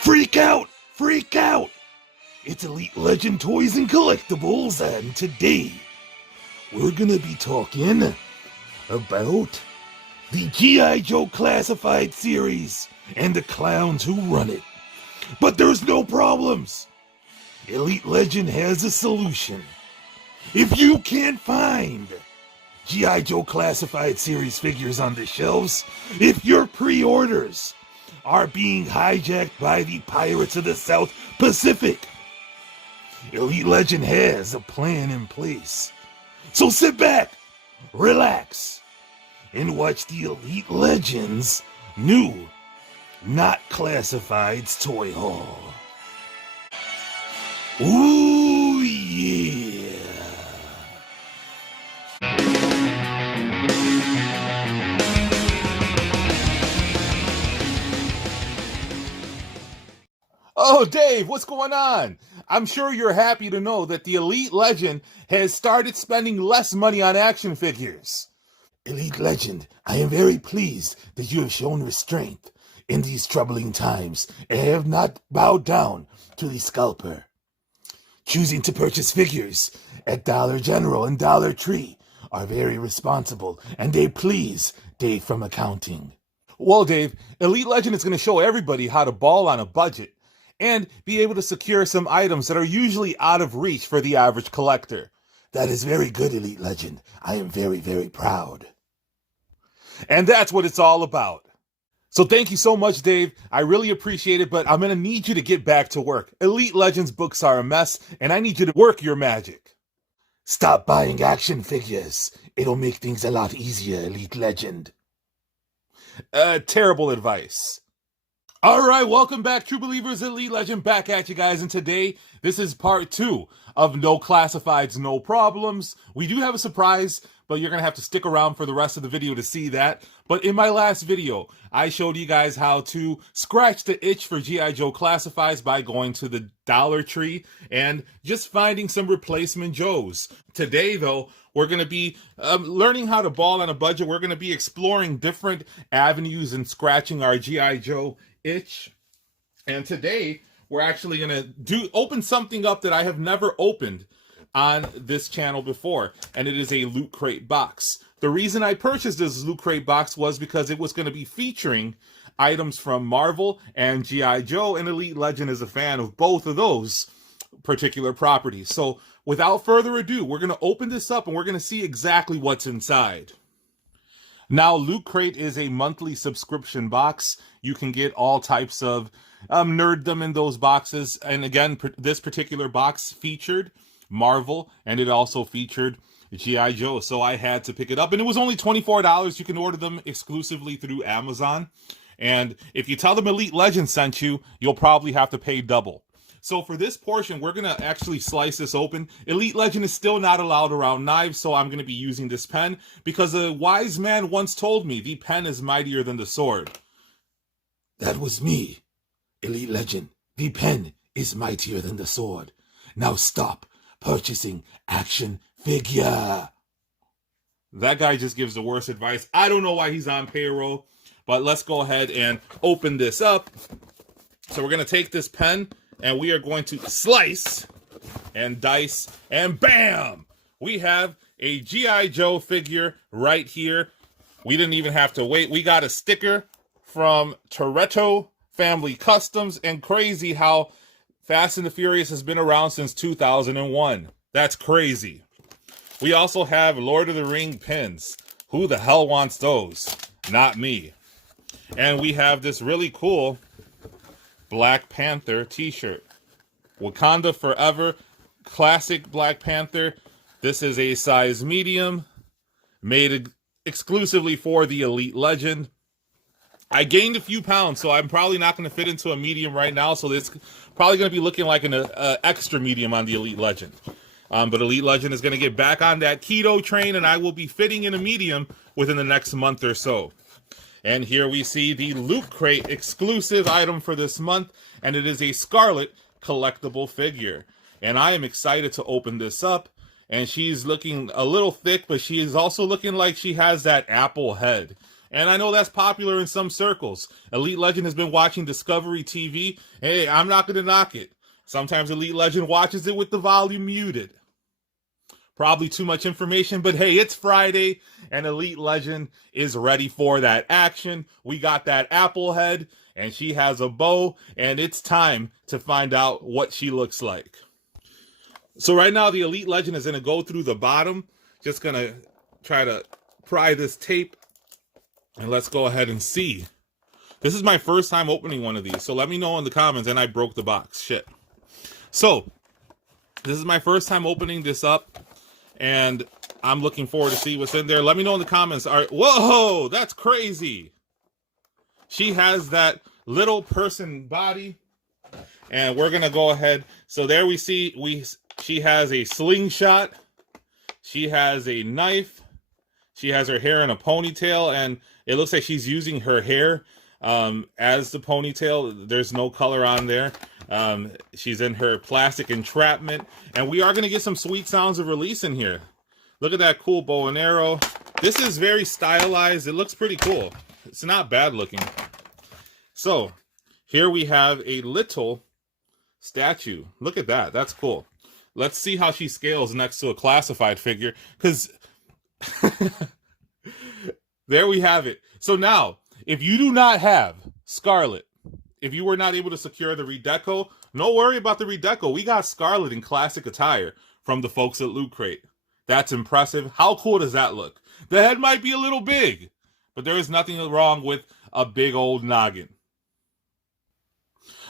Freak out! Freak out! It's Elite Legend Toys and Collectibles, and today we're gonna be talking about the G.I. Joe Classified series and the clowns who run it. But there's no problems. Elite Legend has a solution. If you can't find G.I. Joe Classified series figures on the shelves, if your pre-orders are being hijacked by the pirates of the South Pacific, Elite Legend has a plan in place. So sit back, relax, and watch the Elite Legends new, not classifieds toy haul. Ooh, yeah. Oh, Dave, what's going on? I'm sure you're happy to know that the Elite Legend has started spending less money on action figures. Elite Legend, I am very pleased that you have shown restraint in these troubling times and have not bowed down to the scalper. Choosing to purchase figures at Dollar General and Dollar Tree are very responsible, and they please Dave from accounting. Well, Dave, Elite Legend is going to show everybody how to ball on a budget and be able to secure some items that are usually out of reach for the average collector. That is very good, Elite Legend. I am very, very proud. And that's what it's all about. So thank you so much, Dave. I really appreciate it, but I'm going to need you to get back to work. Elite Legends books are a mess, and I need you to work your magic. Stop buying action figures. It'll make things a lot easier, Elite Legend. Terrible advice. All right, welcome back, True Believers. Elite Legend back at you guys, and today this is part 2 of No Classifieds, No Problems. We do have a surprise, but you're gonna have to stick around for the rest of the video to see that. But in my last video, I showed you guys how to scratch the itch for G.I. Joe Classifieds by going to the Dollar Tree and just finding some replacement Joes. Today, though, we're going to be learning how to ball on a budget. We're going to be exploring different avenues and scratching our G.I. Joe itch. And today, we're actually going to open something up that I have never opened on this channel before, and it is a Loot Crate box. The reason I purchased this Loot Crate box was because it was going to be featuring items from Marvel and G.I. Joe, and Elite Legend is a fan of both of those particular properties. So without further ado, we're going to open this up and we're going to see exactly what's inside. Now, Loot Crate is a monthly subscription box. You can get all types of nerddom in those boxes. And again, this particular box featured Marvel, and it also featured G.I. Joe. So I had to pick it up, and it was only $24. You can order them exclusively through Amazon. And if you tell them Elite Legend sent you, you'll probably have to pay double. So for this portion, we're going to actually slice this open. Elite Legend is still not allowed around knives, so I'm going to be using this pen because a wise man once told me the pen is mightier than the sword. That was me, Elite Legend. The pen is mightier than the sword. Now stop purchasing action figure. That guy just gives the worst advice. I don't know why he's on payroll, but let's go ahead and open this up. So we're going to take this pen, and we are going to slice and dice, and bam! We have a G.I. Joe figure right here. We didn't even have to wait. We got a sticker from Toretto Family Customs, and crazy how Fast and the Furious has been around since 2001. That's crazy. We also have Lord of the Ring pins. Who the hell wants those? Not me. And we have this really cool Black Panther t-shirt. Wakanda Forever, classic Black Panther. This is a size medium, made exclusively for the Elite Legend. I gained a few pounds, so I'm probably not going to fit into a medium right now, so it's probably going to be looking like an extra medium on the Elite Legend. But Elite Legend is going to get back on that keto train, and I will be fitting in a medium within the next month or so. And here we see the Loot Crate exclusive item for this month, and it is a Scarlett collectible figure. And I am excited to open this up, and she's looking a little thick, but she is also looking like she has that apple head. And I know that's popular in some circles. Elite Legend has been watching Discovery TV. Hey, I'm not going to knock it. Sometimes Elite Legend watches it with the volume muted. Probably too much information, but hey, it's Friday, and Elite Legend is ready for that action. We got that apple head, and she has a bow, and it's time to find out what she looks like. So right now, the Elite Legend is going to go through the bottom. Just going to try to pry this tape, and let's go ahead and see. This is my first time opening one of these, so let me know in the comments, and I broke the box. Shit. So, this is my first time opening this up, and I'm looking forward to see what's in there. Let me know in the comments. Whoa, that's crazy. She has that little person body, and we're going to go ahead. So there we see, she has a slingshot. She has a knife. She has her hair in a ponytail, and it looks like she's using her hair as the ponytail. There's no color on there. She's in her plastic entrapment, and we are going to get some sweet sounds of release in here. Look at that cool bow and arrow. This is very stylized. It looks pretty cool. It's not bad looking. So here we have a little statue. Look at that. That's cool. Let's see how she scales next to a classified figure, because there we have it. So now, if you do not have Scarlett, if you were not able to secure the redeco, no worry about the redeco. We got Scarlett in classic attire from the folks at Loot Crate. That's impressive. How cool does that look? The head might be a little big, but there is nothing wrong with a big old noggin.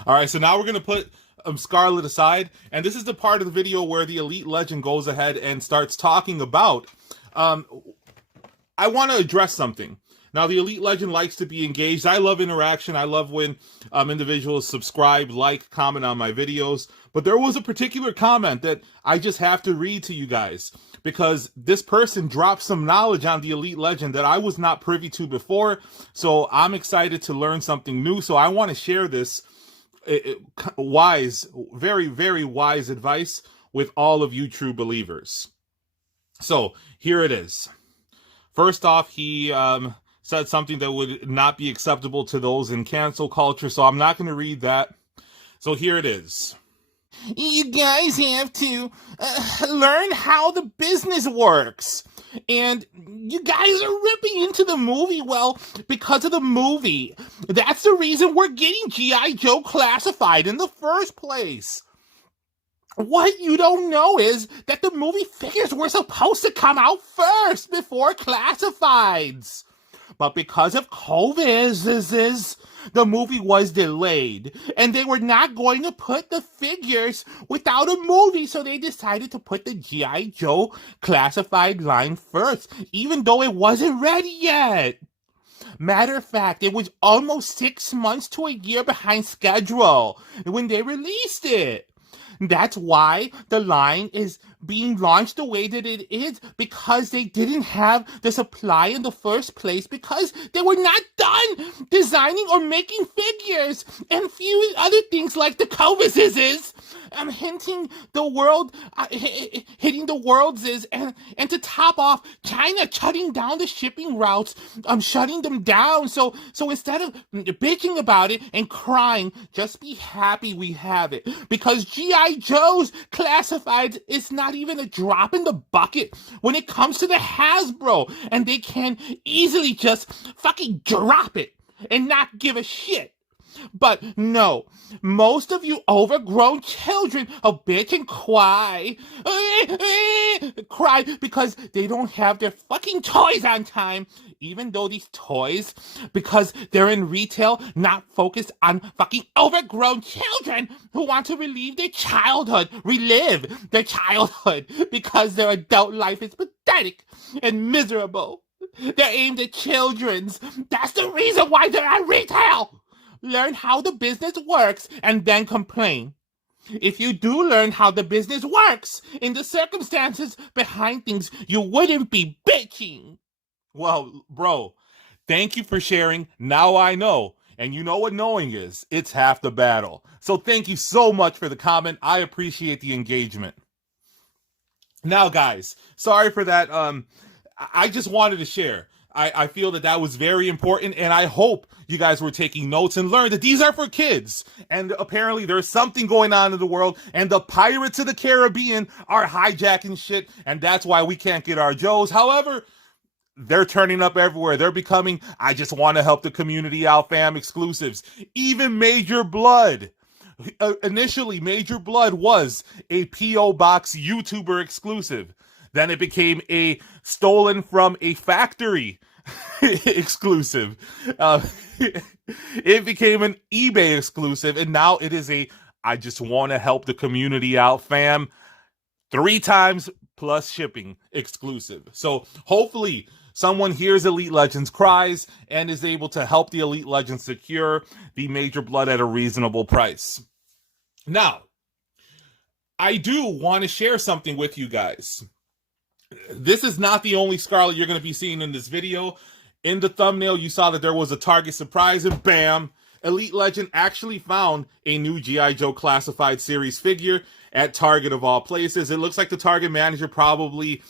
All right, so now we're going to put Scarlett aside, and this is the part of the video where the Elite Legend goes ahead and starts talking about, I want to address something. Now, the Elite Legend likes to be engaged. I love interaction. I love when individuals subscribe, like, comment on my videos. But there was a particular comment that I just have to read to you guys, because this person dropped some knowledge on the Elite Legend that I was not privy to before. So I'm excited to learn something new. So I want to share this wise, very, very wise advice with all of you true believers. So here it is. First off, he said something that would not be acceptable to those in cancel culture, so I'm not going to read that. So here it is. You guys have to learn how the business works. And you guys are ripping into the movie, well, because of the movie. That's the reason we're getting G.I. Joe classified in the first place. What you don't know is that the movie figures were supposed to come out first before classifieds. But because of COVID, the movie was delayed, and they were not going to put the figures without a movie, so they decided to put the G.I. Joe classified line first, even though it wasn't ready yet. Matter of fact, it was almost 6 months to a year behind schedule when they released it. That's why the line is being launched the way that it is, because they didn't have the supply in the first place, because they were not done designing or making figures, and few other things like the COVIDs hitting the world, hitting the worlds is, and to top off, China shutting down the shipping routes, shutting them down. So instead of bitching about it and crying, just be happy we have it, because G.I. Joe's classified is not even a drop in the bucket when it comes to the Hasbro, and they can easily just fucking drop it and not give a shit. But no, most of you overgrown children bitch and cry because they don't have their fucking toys on time, even though these toys, because they're in retail, not focused on fucking overgrown children who want to relive their childhood, because their adult life is pathetic and miserable. They're aimed at children's. That's the reason why they're on retail. Learn how the business works and then complain. If you do learn how the business works in the circumstances behind things, you wouldn't be bitching. Well, bro, thank you for sharing. Now I know. And you know what knowing is? It's half the battle. So thank you so much for the comment. I appreciate the engagement. Now, guys, sorry for that. I just wanted to share. I feel that that was very important, and I hope you guys were taking notes and learned that these are for kids. And apparently there's something going on in the world, and the Pirates of the Caribbean are hijacking shit, and that's why we can't get our Joes. However, they're turning up everywhere. They're becoming, I just want to help the community out, fam, exclusives. Even Major Blood. Initially, Major Blood was a P.O. Box YouTuber exclusive. Then it became a stolen from a factory exclusive. It became an eBay exclusive, and now it is a I just want to help the community out, fam. 3 times plus shipping exclusive. So hopefully someone hears Elite Legends cries and is able to help the Elite Legends secure the Major Blood at a reasonable price. Now, I do want to share something with you guys. This is not the only Scarlett you're going to be seeing in this video. In the thumbnail, you saw that there was a Target surprise, and bam, Elite Legend actually found a new G.I. Joe Classified Series figure at Target of all places. It looks like the Target manager probably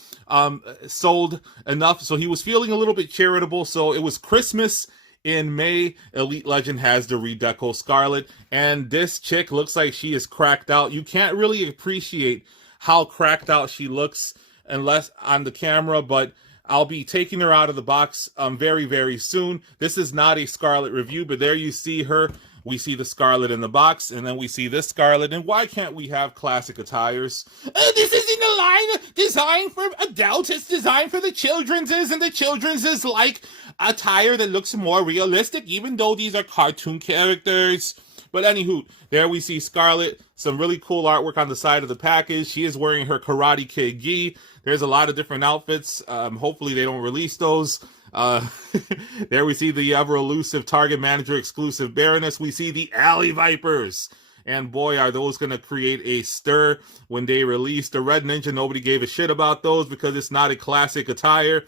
sold enough, so he was feeling a little bit charitable. So it was Christmas in May. Elite Legend has the Redeco Scarlett, and this chick looks like she is cracked out. You can't really appreciate how cracked out she looks unless on the camera, but I'll be taking her out of the box very, very soon. This is not a Scarlett review, but there you see her. We see the Scarlett in the box, and then we see this Scarlett. And why can't we have classic attires? This isn't a line designed for adults. It's designed for the children's, and the children's is like attire that looks more realistic, even though these are cartoon characters. But anywho, there we see Scarlett. Some really cool artwork on the side of the package. She is wearing her Karate Kid gi. There's a lot of different outfits. Hopefully they don't release those. There we see the ever-elusive Target Manager exclusive Baroness. We see the Alley Vipers. And boy, are those going to create a stir when they release. The Red Ninja, nobody gave a shit about those because it's not a classic attire.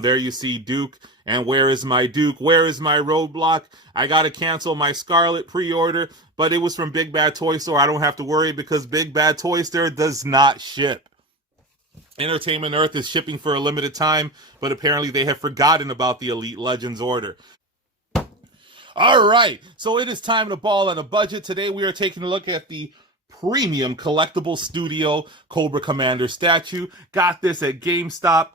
There you see Duke. And where is my Duke? Where is my Roadblock? I got to cancel my Scarlett pre-order, but it was from Big Bad Toy Store. I don't have to worry because Big Bad Toy Store does not ship. Entertainment Earth is shipping for a limited time, but apparently they have forgotten about the Elite Legends order. All right, so it is time to ball at a budget. Today we are taking a look at the premium collectible studio Cobra Commander statue. Got this at GameStop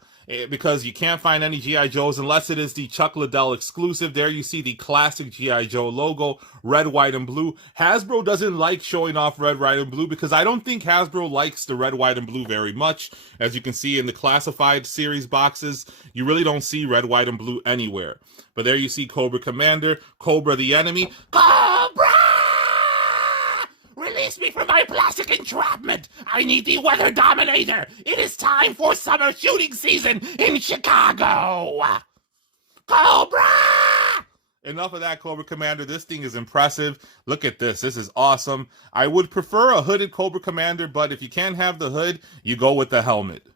because you can't find any G.I. Joes unless it is the Chuck Liddell exclusive. There you see the classic G.I. Joe logo, red, white, and blue. Hasbro doesn't like showing off red, white, and blue because I don't think Hasbro likes the red, white, and blue very much. As you can see in the classified series boxes, you really don't see red, white, and blue anywhere. But there you see Cobra Commander, Cobra the enemy. Cobra! Release me from my plastic entrapment! I need the Weather Dominator! It is time for summer shooting season in Chicago! Cobra! Enough of that, Cobra Commander. This thing is impressive. Look at this. This is awesome. I would prefer a hooded Cobra Commander, but if you can't have the hood, you go with the helmet.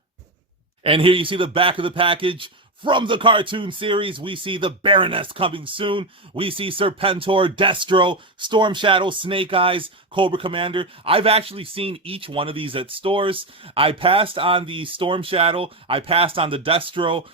And here you see the back of the package. From the cartoon series, we see the Baroness coming soon. We see Serpentor, Destro, Storm Shadow, Snake Eyes, Cobra Commander. I've actually seen each one of these at stores. I passed on the Storm Shadow. I passed on the Destro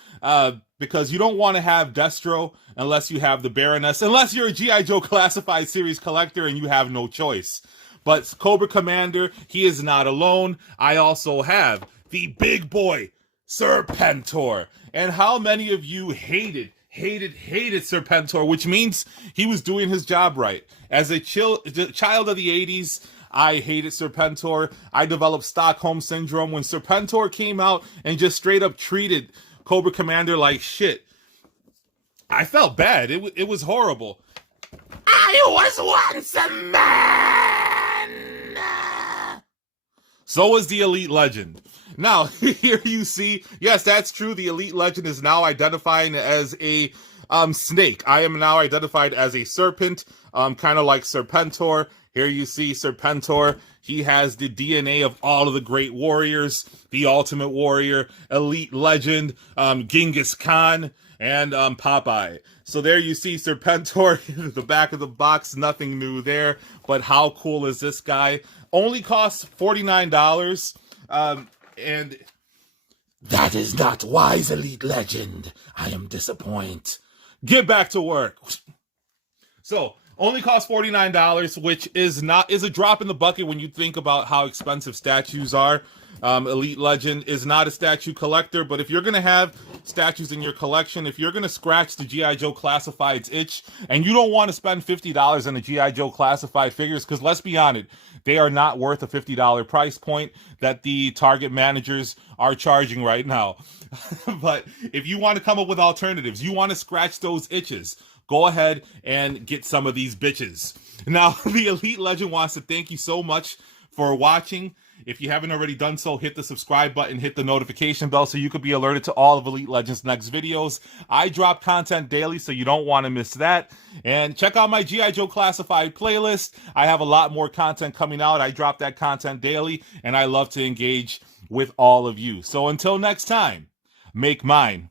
because you don't want to have Destro unless you have the Baroness, unless you're a G.I. Joe Classified Series collector and you have no choice. But Cobra Commander, he is not alone. I also have the big boy, Serpentor. And how many of you hated Serpentor, which means he was doing his job right. As a child of the 80s, I hated Serpentor. I developed Stockholm Syndrome when Serpentor came out and just straight up treated Cobra Commander like shit. I felt bad. It was horrible. I was once a man! So was the Elite Legend. Now, here you see, yes, that's true. The Elite Legend is now identifying as a snake. I am now identified as a serpent, kind of like Serpentor. Here you see Serpentor. He has the DNA of all of the great warriors, the Ultimate Warrior, Elite Legend, Genghis Khan, and Popeye. So there you see Serpentor, the back of the box, nothing new there. But how cool is this guy? Only costs $49. And That is not wise, Elite Legend. I am disappointed. Get back to work. So, only costs $49, which is a drop in the bucket when you think about how expensive statues are. Elite Legend is not a statue collector, but if you're going to have statues in your collection, if you're going to scratch the G.I. Joe Classified's itch, and you don't want to spend $50 on the G.I. Joe Classified figures, because let's be honest, they are not worth a $50 price point that the Target managers are charging right now. But if you want to come up with alternatives, you want to scratch those itches, go ahead and get some of these bitches. Now, the Elite Legend wants to thank you so much for watching. If you haven't already done so, hit the subscribe button, hit the notification bell so you could be alerted to all of Elite Legend's next videos. I drop content daily, so you don't want to miss that. And check out my G.I. Joe Classified playlist. I have a lot more content coming out. I drop that content daily, and I love to engage with all of you. So until next time, make mine